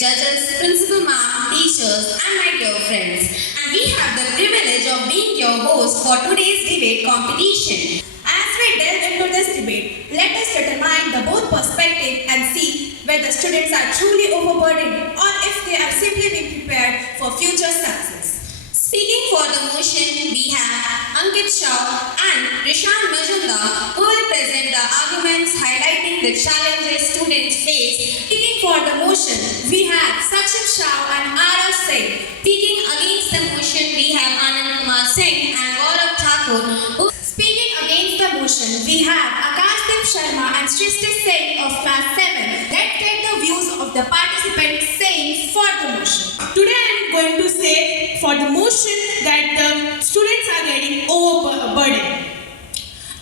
judges, principal ma'am, teachers, and my dear friends. And we have the privilege of being your host for today's debate competition. As we delve into this debate, let us determine the both perspective and see whether students are truly overburdened or if they are simply being prepared for future success. Speaking for the motion, we have Ankit Shah and Rishan Majumdar who will present the arguments highlighting the challenges students face. Speaking for the motion, we have Sakshit Shah and Arav Singh. Speaking against the motion, we have Anand Kumar Singh and Gaurav Thakur. Speaking against the motion, we have Akashdeep Sharma and Shrishti Singh of class 7. Let's get the views of the participants saying for the motion. Today I am going to say for the motion that the students are getting overburdened.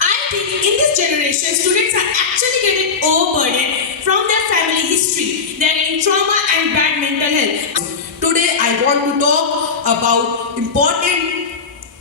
I think in this generation, students are actually getting overburdened from their family history. They are getting trauma and bad mental health. Today I want to talk about important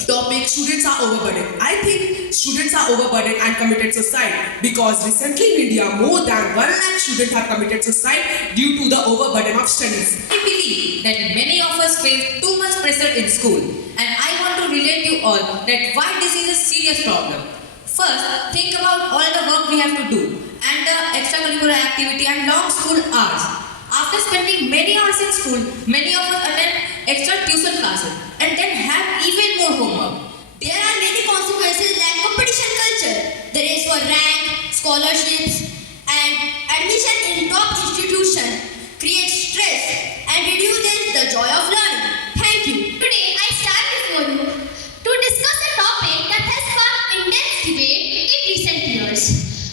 topic. Students are overburdened. I think students are overburdened and committed suicide because recently in India more than 1 lakh students have committed suicide due to the overburden of studies. I believe that many of us face too much pressure in school, and I want to relate you all that why this is a serious problem. First, think about all the work we have to do and the extracurricular activity and long school hours. After spending many hours in school, many of us attend extra tuition classes and then have even more homework. There are many consequences like competition culture, the race for rank, scholarships, and admission in top institutions creates stress and reduces the joy of learning. Thank you. Today I stand before you to discuss a topic that has sparked intense debate in recent years,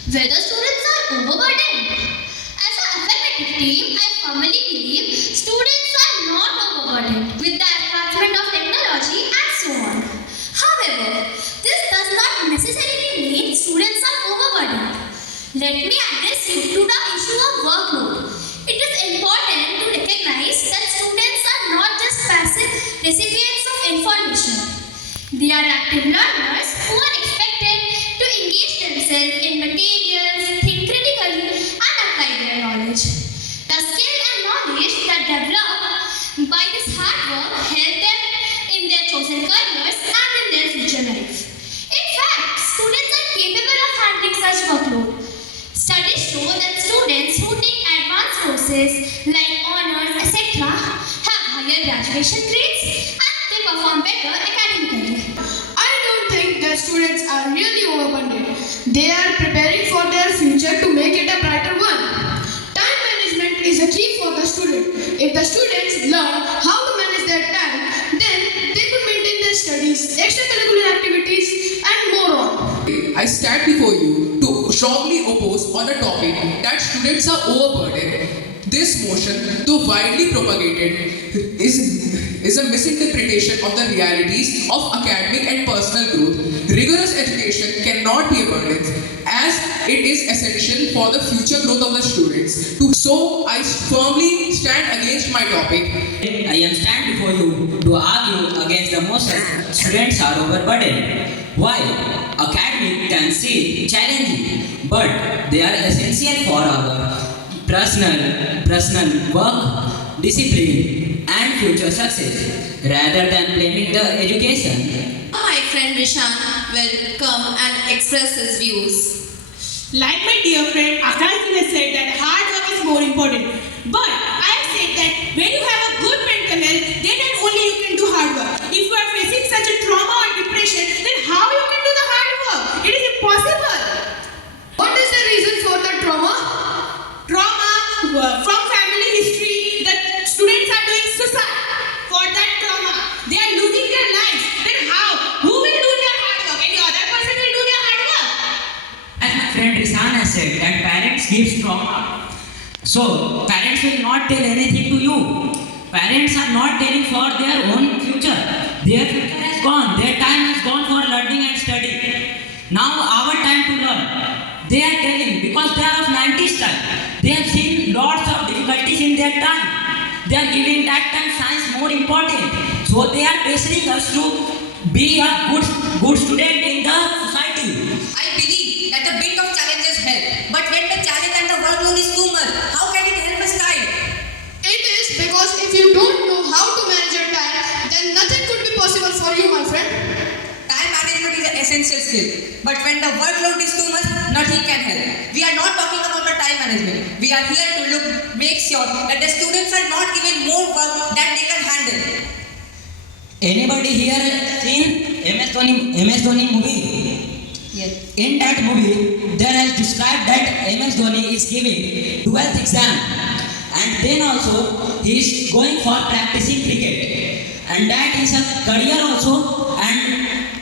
whether students are overburdened. As an affirmative team, I firmly believe students are not overburdened with the advancement of technology and so on. However, this does not necessarily mean students are overburdened. Let me address you to the issue of workload. It is important to recognize that students are not just passive recipients of information. They are active learners who are expected to engage themselves in materials, think critically, and apply their knowledge. The skill and knowledge that develop by this hard work help them in their chosen careers and in their future life. In fact, students are capable of handling such workload. Studies show that students who take advanced courses like honors, etc., have higher graduation grades and they perform better academically. I don't think that students are really overburdened. They are preparing for their future to make it a brighter one. Time management is a key for the student. If the students learn how to manage their time, then they could maintain their studies, extracurricular activities, and more on. I stand before you to strongly oppose on the topic that students are overburdened. This motion, though widely propagated, is a misinterpretation of the realities of academic and personal growth. Rigorous education cannot be a burden, as it is essential for the future growth of the students. So, I firmly stand against my topic. I am stand before you to argue against the motion students are overburdened. While academic can seem challenging, but they are essential for our personal work, discipline, and future success, rather than blaming the education. My friend Rishan will come and express his views. Like my dear friend Akash has said that hard work is more important. But I have said that when you have a good mental health, then and only you can do hard work. If you are facing such a trauma or depression, then how you can do the hard work? It is impossible. What is the reason for the trauma? Trauma from family history that students are doing suicide. For that trauma, they are losing their lives. Then how? Who will do their hard work? Any other person will do their hard work? As my friend Rishan has said, that parents give trauma. So, parents will not tell anything to you. Parents are not telling for their own future. Their future has gone. Their time has gone for learning and study. Now our time to learn. They are telling because they are of 90s time. They have seen lots of difficulties in their time. They are giving that time science more important. So they are pressuring us to be a good student in the society. I believe that a bit of challenges help, but when the challenge and the workload is too much, how can it help us guide? It is the workload is too much, nothing can help. We are not talking about the time management. We are here to make sure that the students are not given more work that they can handle. Anybody here seen MS Dhoni movie? Yes. In that movie, there has described that MS Dhoni is giving 12th exam, and then also he is going for practicing cricket, and that is a career also and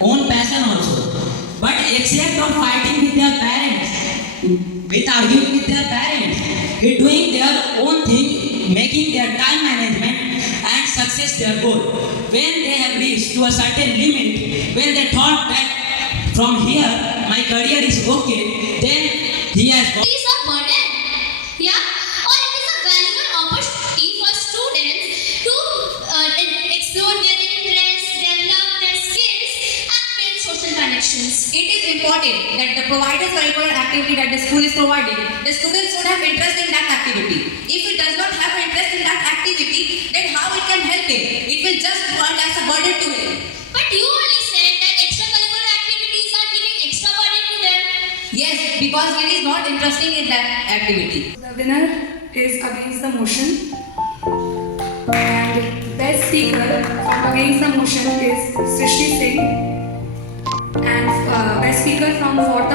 own passion also. But except of fighting with their parents, with arguing with their parents, he doing their own thing, making their time management and success their goal. When they have reached to a certain limit, when they thought that from here my career is okay, then he has It is a burden, yeah, or it is a valuable opportunity for students to explore their interests, develop their skills, and build social connections. It is important that the provided curricular activity that the school is providing, the students should have interest in that activity. If it does not have interest in that activity, then how it can help him? It will just work as a burden to him. But you only said that extracurricular activities are giving extra burden to them. Yes, because he is not interested in that activity. The winner is against the motion, and best speaker against the motion is Srishti Singh, and best speaker from 4th